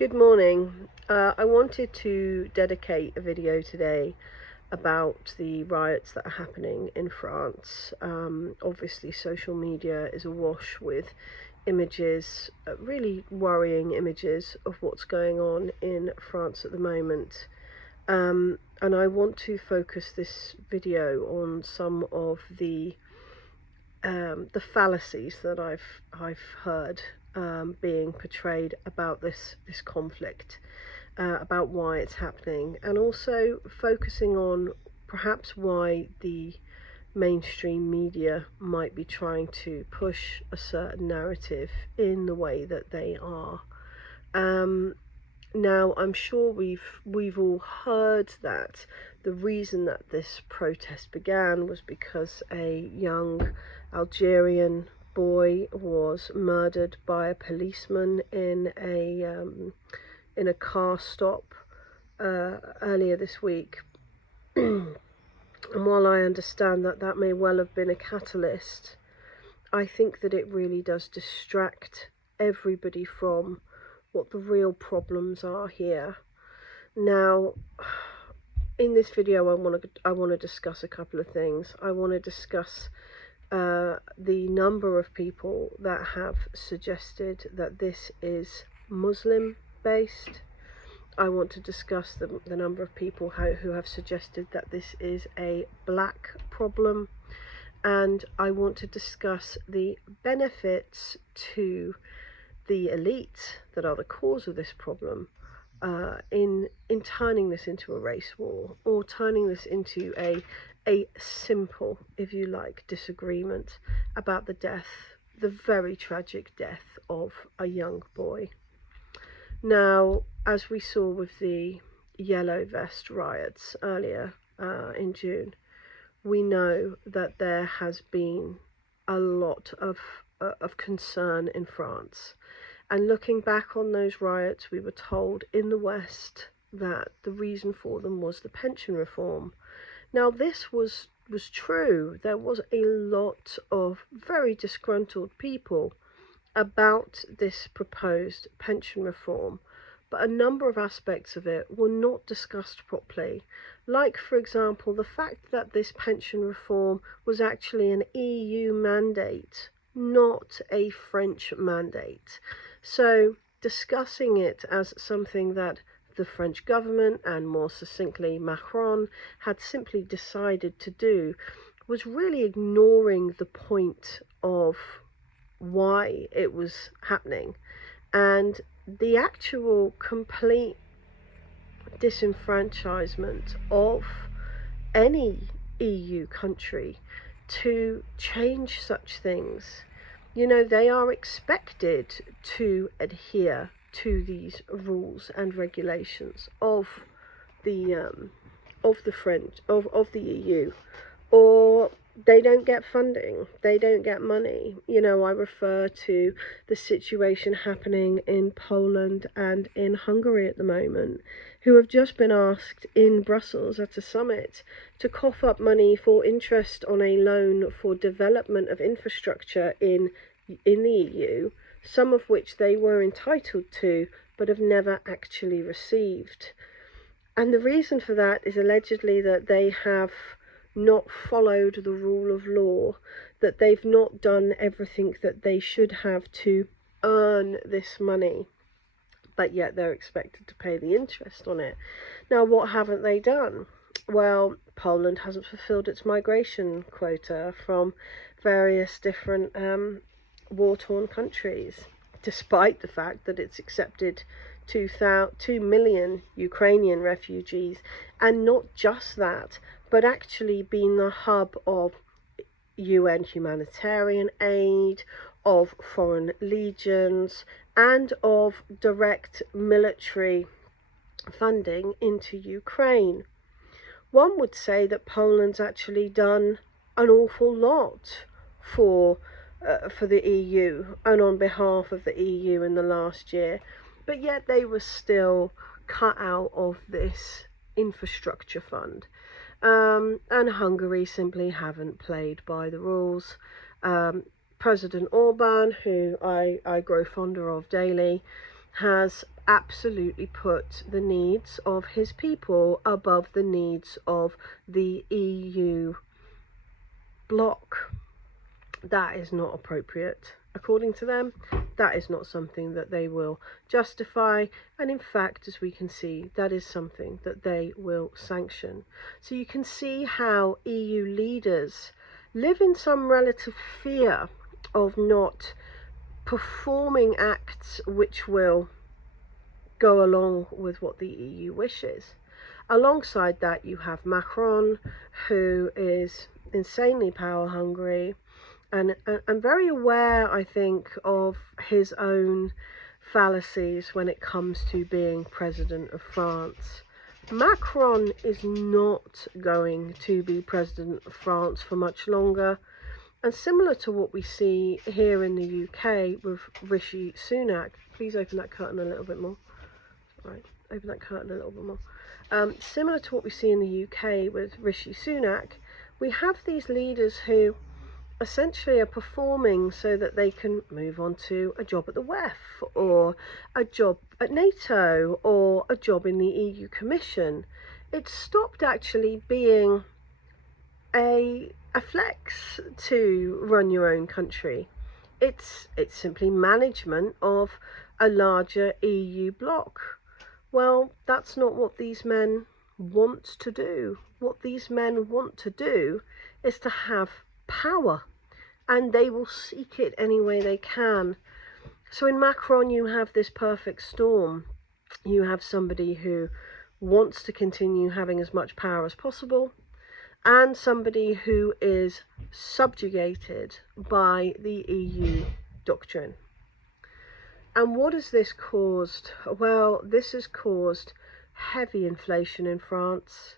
Good morning. I wanted to dedicate a video today about the riots that are happening in France. Obviously, social media is awash with images, really worrying images of what's going on in France at the moment. And I want to focus this video on some of the fallacies that I've heard being portrayed about this conflict, about why it's happening, and also focusing on perhaps why the mainstream media might be trying to push a certain narrative in the way that they are. Now, I'm sure we've all heard that the reason that this protest began was because a young Algerian boy was murdered by a policeman in a car stop earlier this week. And while I understand that that may well have been a catalyst, I think that it really does distract everybody from what the real problems are here. Now, in this video, I want to discuss a couple of things. I want to discuss the number of people that have suggested that this is Muslim based. I want to discuss the number of people who have suggested that this is a black problem, and I want to discuss the benefits to the elite that are the cause of this problem in turning this into a race war, or turning this into a simple, if you like, disagreement about the very tragic death of a young boy. Now, as we saw with the Yellow Vest riots earlier in June, we know that there has been a lot of concern in France. And looking back on those riots, we were told in the West that the reason for them was the pension reform. Now, this was true. There was a lot of very disgruntled people about this proposed pension reform, but a number of aspects of it were not discussed properly. Like, for example, the fact that this pension reform was actually an EU mandate, not a French mandate. So discussing it as something that the French government, and more succinctly Macron, had simply decided to do was really ignoring the point of why it was happening, and the actual complete disenfranchisement of any EU country to change such things. You know, they are expected to adhere to these rules and regulations of the EU, or they don't get funding, they don't get money. You know, I refer to the situation happening in Poland and in Hungary at the moment, who have just been asked in Brussels at a summit to cough up money for interest on a loan for development of infrastructure in the EU, some of which they were entitled to but have never actually received. And the reason for that is allegedly that they have not followed the rule of law, that they've not done everything that they should have to earn this money, but yet they're expected to pay the interest on it. Now, what haven't they done? Well, Poland hasn't fulfilled its migration quota from various different war-torn countries, despite the fact that it's accepted 2 million Ukrainian refugees, and not just that, but actually been the hub of UN humanitarian aid, of foreign legions, and of direct military funding into Ukraine. One would say that Poland's actually done an awful lot for the EU and on behalf of the EU in the last year, but yet they were still cut out of this infrastructure fund. And Hungary simply haven't played by the rules. President Orban, who I grow fonder of daily, has absolutely put the needs of his people above the needs of the EU bloc. That is not appropriate. According to them, that is not something that they will justify, and in fact, as we can see, that is something that they will sanction. So you can see how EU leaders live in some relative fear of not performing acts which will go along with what the EU wishes. Alongside that, you have Macron, who is insanely power hungry, and very aware, I think, of his own fallacies when it comes to being president of France. Macron is not going to be president of France for much longer, and similar to what we see here in the UK with Rishi Sunak. Please open that curtain a little bit more. Right, open that curtain a little bit more. Similar to what we see in the UK with Rishi Sunak, we have these leaders who essentially are performing so that they can move on to a job at the WEF, or a job at NATO, or a job in the EU Commission. It's stopped actually being a flex to run your own country. It's simply management of a larger EU bloc. Well, that's not what these men want to do. What these men want to do is to have power, and they will seek it any way they can. So in Macron, you have this perfect storm. You have somebody who wants to continue having as much power as possible, and somebody who is subjugated by the EU doctrine. And what has this caused? Well, this has caused heavy inflation in France.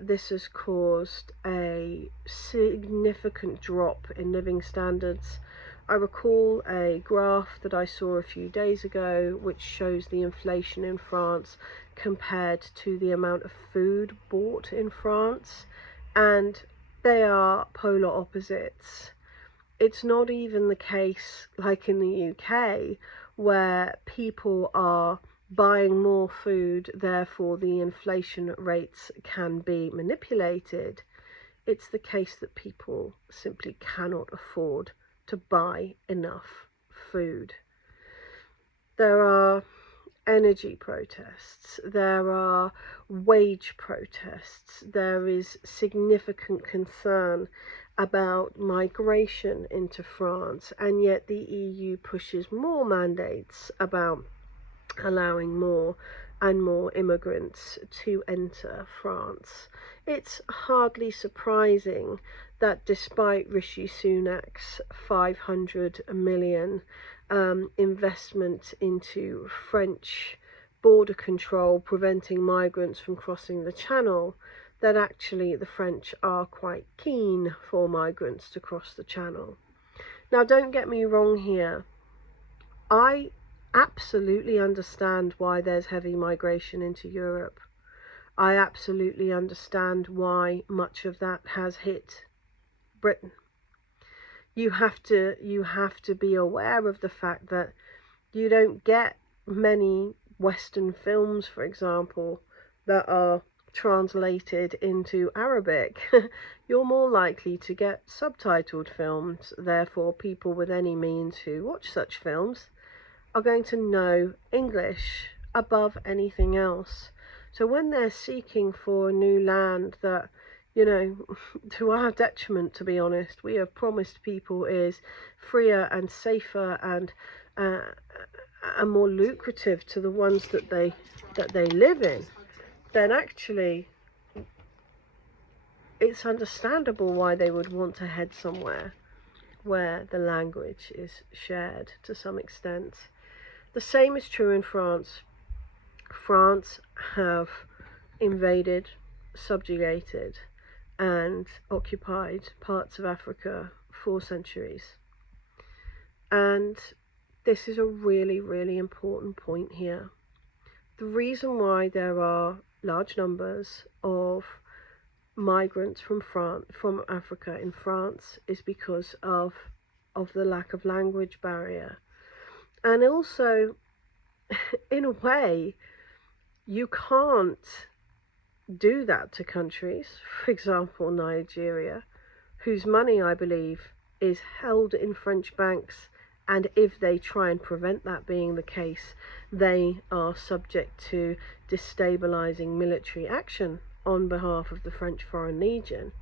This has caused a significant drop in living standards. I recall a graph that I saw a few days ago which shows the inflation in France compared to the amount of food bought in France, and they are polar opposites. It's not even the case like in the UK, where people are buying more food, therefore the inflation rates can be manipulated. It's the case that people simply cannot afford to buy enough food. There are energy protests, there are wage protests, there is significant concern about migration into France, and yet the EU pushes more mandates about allowing more and more immigrants to enter France. It's hardly surprising that despite Rishi Sunak's 500 million investment into French border control, preventing migrants from crossing the Channel, that actually the French are quite keen for migrants to cross the Channel. Now, don't get me wrong here. I absolutely understand why there's heavy migration into Europe. I absolutely understand why much of that has hit Britain. You have to be aware of the fact that you don't get many Western films, for example, that are translated into Arabic. You're more likely to get subtitled films. Therefore, people with any means who watch such films are going to know English above anything else. So when they're seeking for a new land that, to our detriment, to be honest, we have promised people is freer and safer and more lucrative to the ones that they live in, then actually it's understandable why they would want to head somewhere where the language is shared to some extent. The same is true in France. France have invaded, subjugated, and occupied parts of Africa for centuries. And this is a really, really important point here. The reason why there are large numbers of migrants from Africa in France is because of the lack of language barrier. And also, in a way, you can't do that to countries, for example, Nigeria, whose money, I believe, is held in French banks. And if they try and prevent that being the case, they are subject to destabilizing military action on behalf of the French Foreign Legion.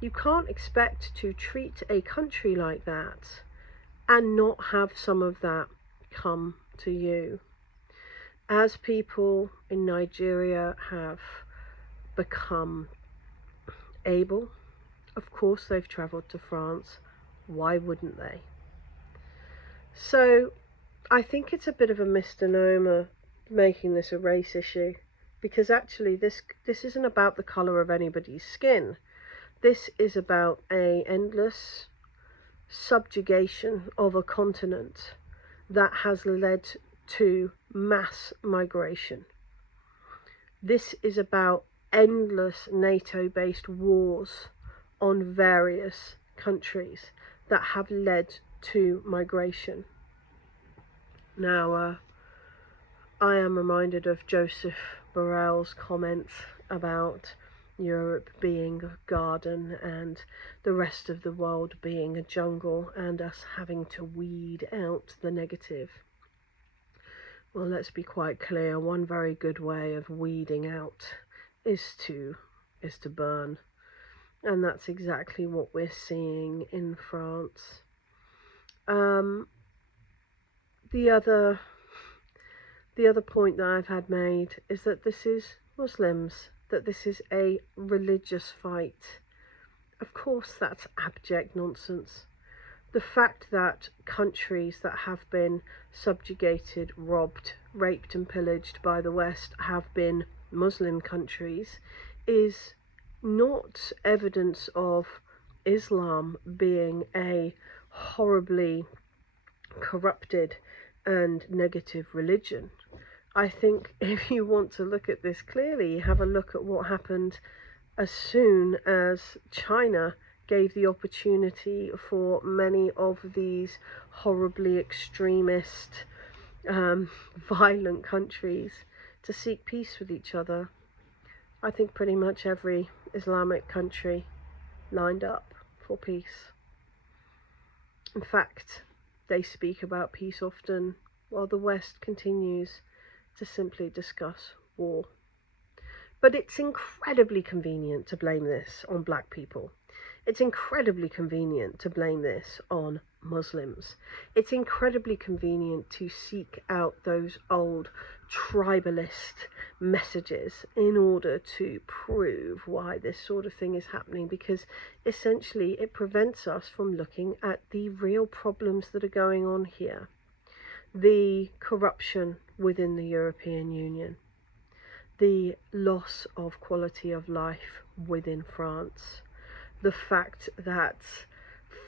You can't expect to treat a country like that and not have some of that come to you. As people in Nigeria have become able, of course they've travelled to France. Why wouldn't they? So I think it's a bit of a misnomer making this a race issue, because actually this isn't about the colour of anybody's skin. This is about an endless subjugation of a continent that has led to mass migration. This is about endless NATO-based wars on various countries that have led to migration. Now, I am reminded of Joseph Borrell's comments about Europe being a garden and the rest of the world being a jungle, and us having to weed out the negative. Well, let's be quite clear, one very good way of weeding out is to burn. And that's exactly what we're seeing in France. The other point that I've had made is that this is Muslims, that this is a religious fight. Of course, that's abject nonsense. The fact that countries that have been subjugated, robbed, raped and pillaged by the West have been Muslim countries is not evidence of Islam being a horribly corrupted and negative religion. I think if you want to look at this clearly, have a look at what happened as soon as China gave the opportunity for many of these horribly extremist, violent countries to seek peace with each other. I think pretty much every Islamic country lined up for peace. In fact, they speak about peace often, while the West continues to simply discuss war. But it's incredibly convenient to blame this on black people. It's incredibly convenient to blame this on Muslims. It's incredibly convenient to seek out those old tribalist messages in order to prove why this sort of thing is happening, because essentially it prevents us from looking at the real problems that are going on here. The corruption within the European Union, the loss of quality of life within France, the fact that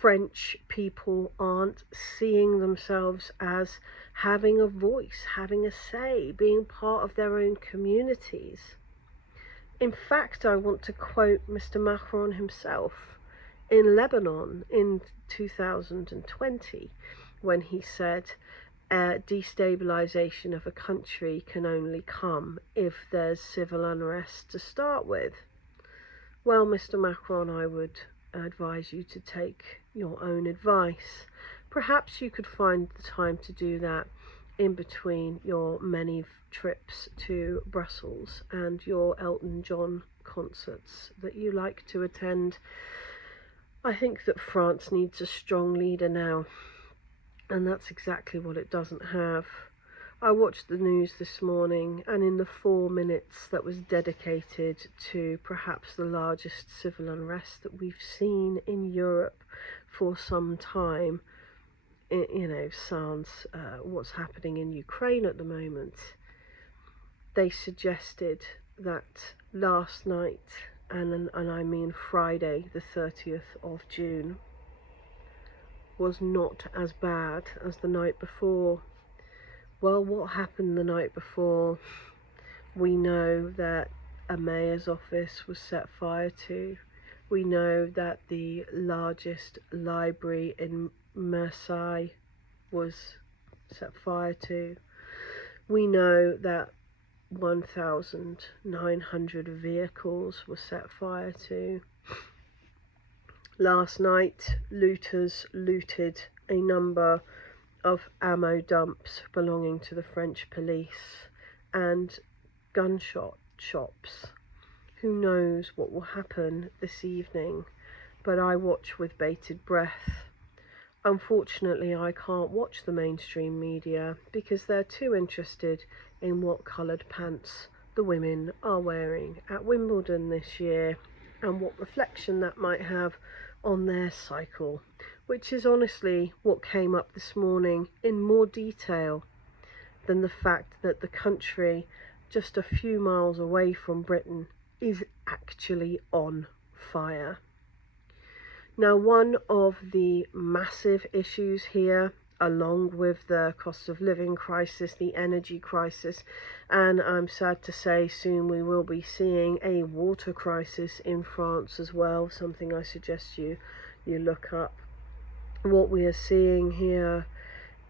French people aren't seeing themselves as having a voice, having a say, being part of their own communities. In fact, I want to quote Mr. Macron himself in Lebanon in 2020 when he said, destabilization of a country can only come if there's civil unrest to start with. Well, Mr. Macron, I would advise you to take your own advice. Perhaps you could find the time to do that in between your many trips to Brussels and your Elton John concerts that you like to attend. I think that France needs a strong leader now, and that's exactly what it doesn't have. I watched the news this morning, and in the 4 minutes that was dedicated to perhaps the largest civil unrest that we've seen in Europe for some time, sans what's happening in Ukraine at the moment, they suggested that last night, and I mean Friday the 30th of June, was not as bad as the night before. Well, what happened the night before? We know that a mayor's office was set fire to. We know that the largest library in Marseille was set fire to. We know that 1,900 vehicles were set fire to. Last night, looters looted a number of ammo dumps belonging to the French police and gunshot shops. Who knows what will happen this evening, but I watch with bated breath. Unfortunately, I can't watch the mainstream media because they're too interested in what coloured pants the women are wearing at Wimbledon this year and what reflection that might have on their cycle, which is honestly what came up this morning in more detail than the fact that the country just a few miles away from Britain is actually on fire. Now, one of the massive issues here, along with the cost of living crisis, the energy crisis, and I'm sad to say soon we will be seeing a water crisis in France as well, something I suggest you look up. What we are seeing here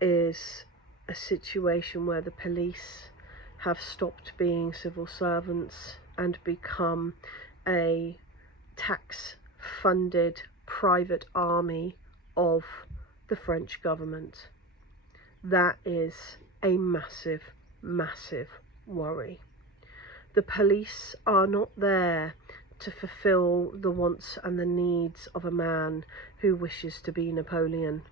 is a situation where the police have stopped being civil servants and become a tax-funded private army of the French government. That is a massive, massive worry. The police are not there to fulfill the wants and the needs of a man who wishes to be Napoleon.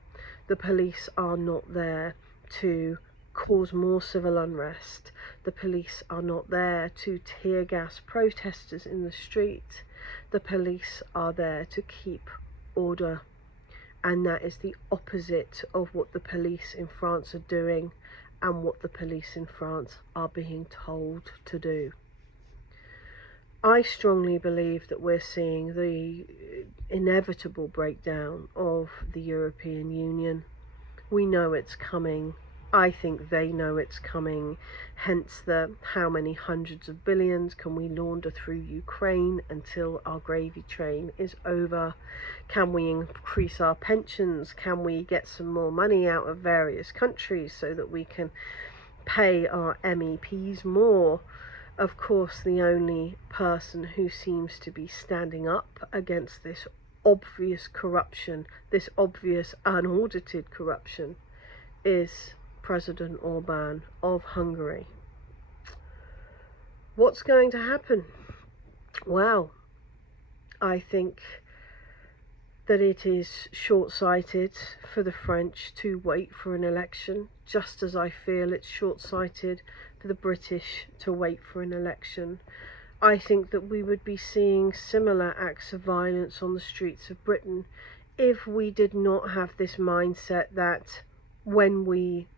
The police are not there to cause more civil unrest. The police are not there to tear gas protesters in the street. The police are there to keep order, and that is the opposite of what the police in France are doing and what the police in France are being told to do. I strongly believe that we're seeing the inevitable breakdown of the European Union. We know it's coming. I think they know it's coming, hence the how many hundreds of billions can we launder through Ukraine until our gravy train is over? Can we increase our pensions? Can we get some more money out of various countries so that we can pay our MEPs more? Of course, the only person who seems to be standing up against this obvious corruption, this obvious unaudited corruption, is President Orban of Hungary. What's going to happen? Well, I think that it is short-sighted for the French to wait for an election, just as I feel it's short-sighted for the British to wait for an election. I think that we would be seeing similar acts of violence on the streets of Britain if we did not have this mindset that when we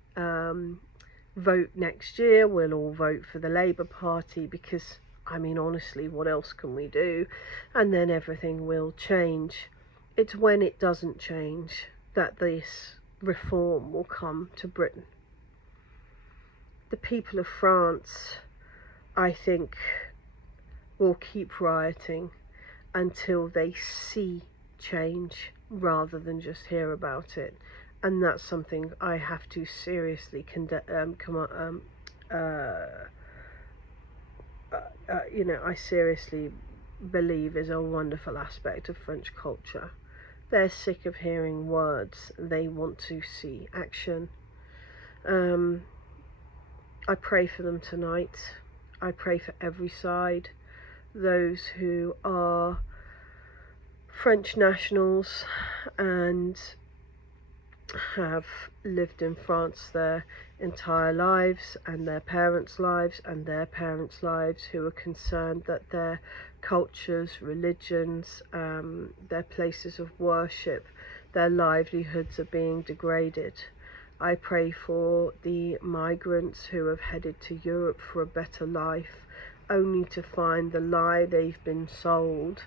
vote next year, we'll all vote for the Labour Party because, I mean, honestly, what else can we do? And then everything will change. It's when it doesn't change that this reform will come to Britain. The people of France, I think, will keep rioting until they see change rather than just hear about it. And that's something I have to seriously I seriously believe is a wonderful aspect of French culture. They're sick of hearing words. They want to see action. I pray for them tonight. I pray for every side. Those who are French nationals and have lived in France their entire lives and their parents' lives and their parents' lives, who are concerned that their cultures, religions, their places of worship, their livelihoods are being degraded. I pray for the migrants who have headed to Europe for a better life, only to find the lie they've been sold,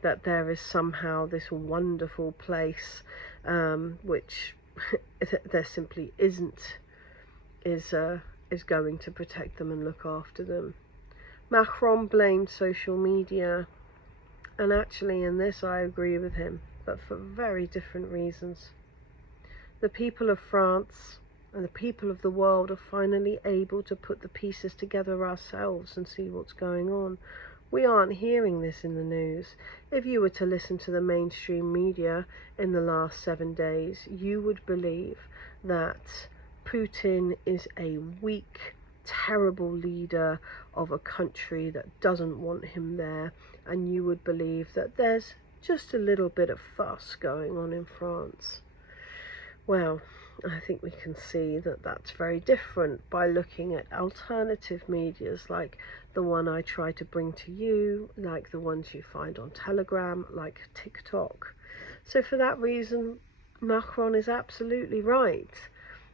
that there is somehow this wonderful place, which there simply isn't, is going to protect them and look after them. Macron blamed social media, and actually in this I agree with him, but for very different reasons. The people of France and the people of the world are finally able to put the pieces together ourselves and see what's going on. We aren't hearing this in the news. If you were to listen to the mainstream media in the last 7 days, you would believe that Putin is a weak, terrible leader of a country that doesn't want him there, and you would believe that there's just a little bit of fuss going on in France. Well, I think we can see that that's very different by looking at alternative medias like the one I try to bring to you, like the ones you find on Telegram, like TikTok. So for that reason, Macron is absolutely right.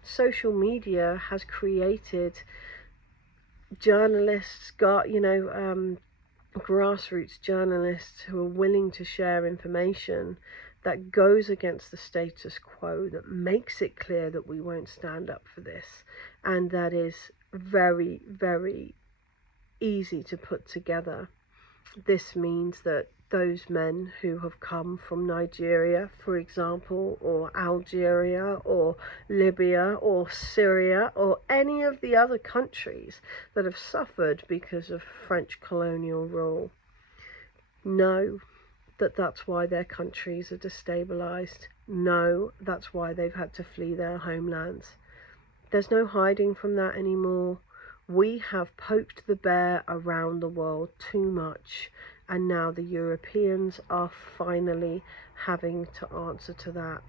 Social media has created journalists, grassroots journalists who are willing to share information that goes against the status quo, that makes it clear that we won't stand up for this, and that is very, very easy to put together. This means that those men who have come from Nigeria, for example, or Algeria, or Libya, or Syria, or any of the other countries that have suffered because of French colonial rule, know that that's why their countries are destabilized. No, that's why they've had to flee their homelands. There's no hiding from that anymore. We have poked the bear around the world too much, and now the Europeans are finally having to answer to that.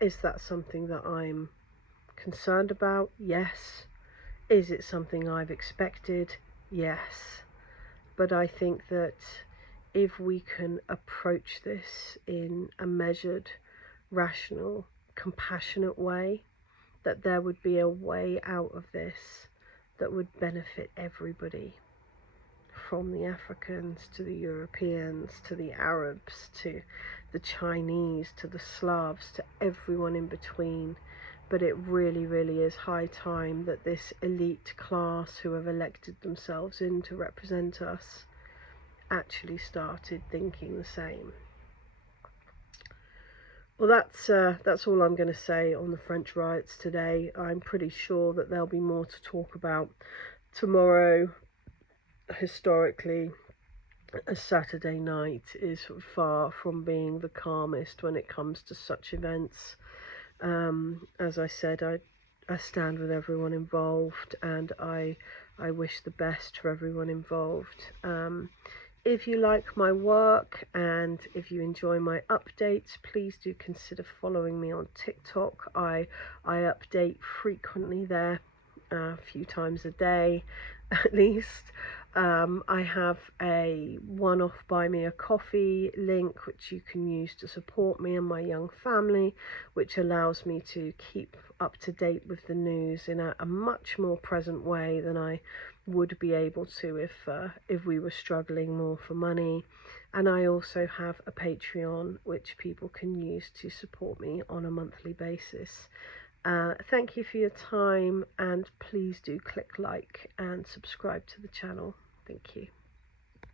Is that something that I'm concerned about? Yes. Is it something I've expected? Yes. But I think that if we can approach this in a measured, rational, compassionate way, that there would be a way out of this that would benefit everybody, from the Africans to the Europeans to the Arabs to the Chinese to the Slavs to everyone in between. But it really, really is high time that this elite class who have elected themselves in to represent us actually started thinking the same. Well, that's all I'm going to say on the French riots today. I'm pretty sure that there'll be more to talk about tomorrow. Historically, a Saturday night is far from being the calmest when it comes to such events. As I said, I stand with everyone involved, and I wish the best for everyone involved. If you like my work and if you enjoy my updates, please do consider following me on TikTok. I update frequently there, a few times a day at least. I have a one-off buy me a coffee link which you can use to support me and my young family, which allows me to keep up to date with the news in a much more present way than I would be able to if we were struggling more for money. And I also have a Patreon which people can use to support me on a monthly basis. Thank you for your time, and please do click like and subscribe to the channel. Thank you.